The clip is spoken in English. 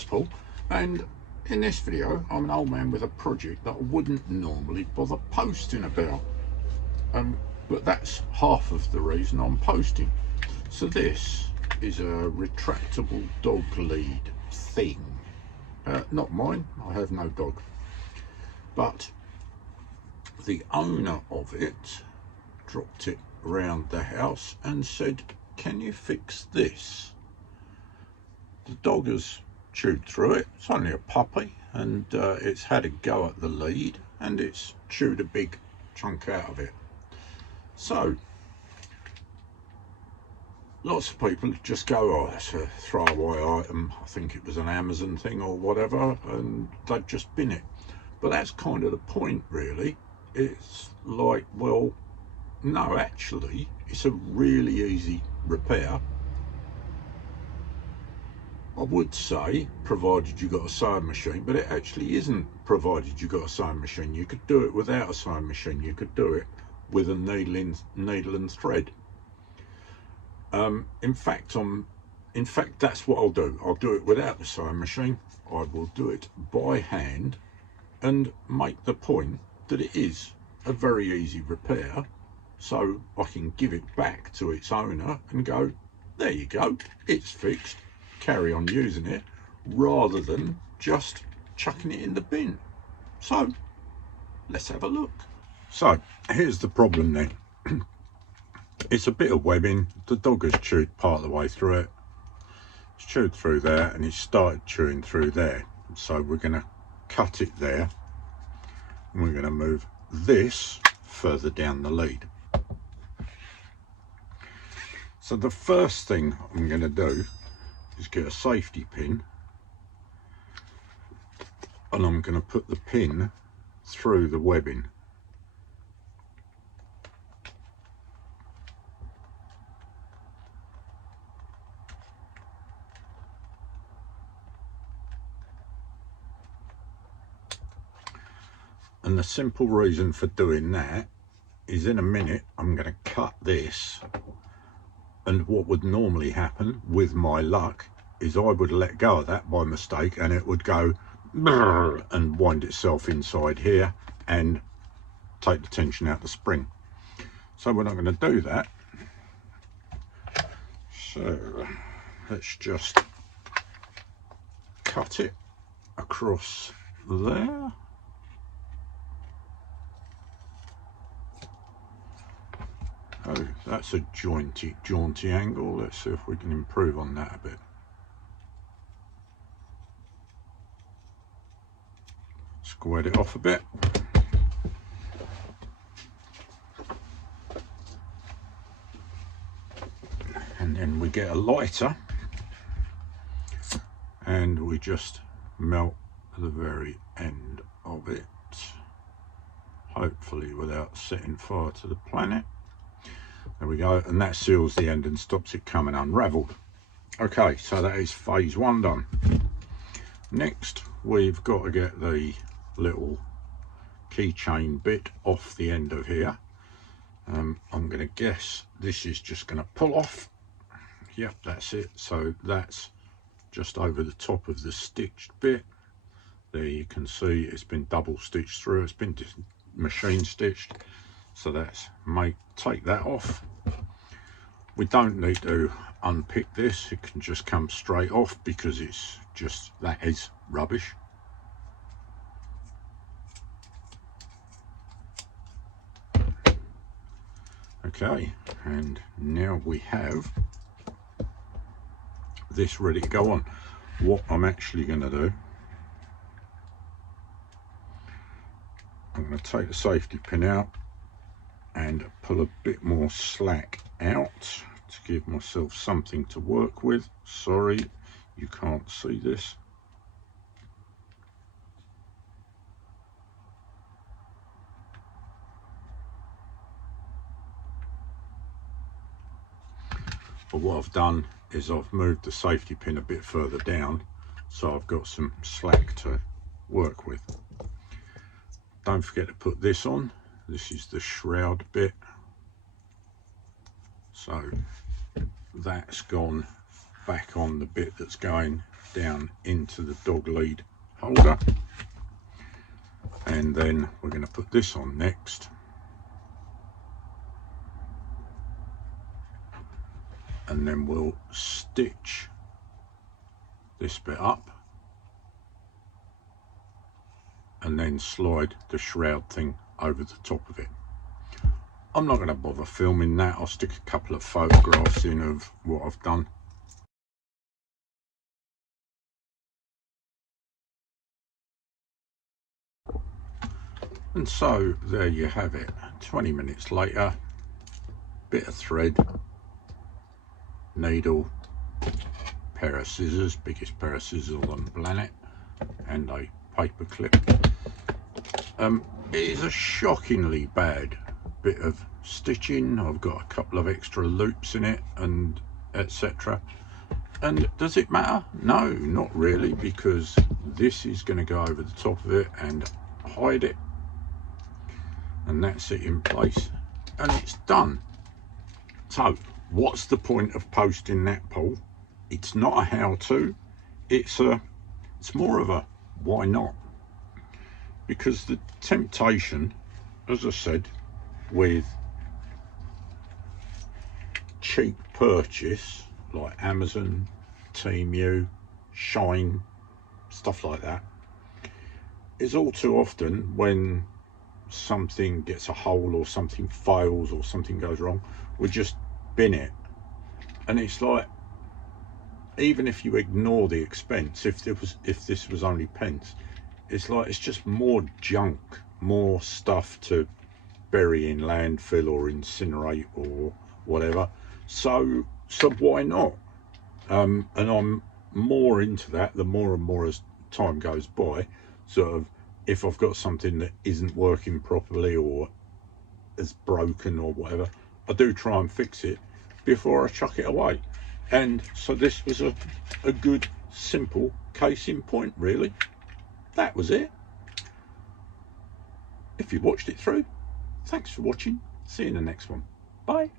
it's Paul, and in this video I'm an old man with a project that I wouldn't normally bother posting about, but that's half of the reason I'm posting. So this is a retractable dog lead thing, not mine, I have no dog, but the owner of it dropped it around the house and said, can you fix this? The dog has chewed through it. It's only a puppy, and it's had a go at the lead and it's chewed a big chunk out of it. So lots of people just go, oh, that's a throwaway item, I think it was an Amazon thing or whatever, and they'd just bin it. But that's kind of the point, really. It's like, well, no, actually it's a really easy repair. I would say provided you got a sewing machine, but it actually isn't provided you got a sewing machine. You could do it without a sewing machine. You could do it with a needle and thread. In fact that's what I'll do. I'll do it without the sewing machine. I will do it by hand and make the point that it is a very easy repair, so I can give it back to its owner and go, there you go, it's fixed, carry on using it, rather than just chucking it in the bin. So let's have a look. So here's the problem then. It's a bit of webbing. The dog has chewed part of the way through it. It's chewed through there and it's started chewing through there. So we're going to cut it there and we're going to move this further down the lead. So the first thing I'm going to do is get a safety pin, and I'm going to put the pin through the webbing. And the simple reason for doing that is in a minute I'm going to cut this, and what would normally happen with my luck is I would let go of that by mistake and it would go and wind itself inside here and take the tension out of the spring. So we're not going to do that. So let's just cut it across there. Oh, that's a jaunty angle. Let's see if we can improve on that a bit. Squared it off a bit. And then we get a lighter and we just melt the very end of it, hopefully without setting fire to the planet. There we go, and that seals the end and stops it coming unraveled. Okay, so that is phase one done. Next, we've got to get the little keychain bit off the end of here. I'm going to guess this is just going to pull off. Yep, that's it. So that's just over the top of the stitched bit. There you can see it's been double stitched through. It's been machine stitched. So that's take that off. We don't need to unpick this, it can just come straight off because it's just, that is rubbish. Okay, and now we have this ready to go on. What I'm actually going to do, I'm going to take the safety pin out and pull a bit more slack out to give myself something to work with. Sorry, you can't see this. But what I've done is I've moved the safety pin a bit further down, so I've got some slack to work with. Don't forget to put this on. This is the shroud bit. So that's gone back on the bit that's going down into the dog lead holder, and then we're going to put this on next. And then we'll stitch this bit up and then slide the shroud thing over the top of it. I'm not going to bother filming that. I'll stick a couple of photographs in of what I've done. And so there you have it. 20 minutes later, bit of thread, needle, pair of scissors, biggest pair of scissors on the planet, and a paper clip. It is a shockingly bad bit of stitching. I've got a couple of extra loops in it and etc. And does it matter? No, not really, because this is going to go over the top of it and hide it, and that's it in place, and it's done. So what's the point of posting that poll? It's not a how-to, it's more of a why not, because the temptation, as I said, with cheap purchase like Amazon, Temu, Shine, stuff like that, is all too often when something gets a hole or something fails or something goes wrong, we just bin it. And it's like, even if you ignore the expense, if this was only pence, it's like it's just more junk, more stuff to bury in landfill or incinerate or whatever. So why not? And I'm more into that the more and more as time goes by. Sort of, if I've got something that isn't working properly or is broken or whatever, I do try and fix it before I chuck it away. And so this was a good, simple case in point, really. That was it. If you watched it through, thanks for watching. See you in the next one. Bye.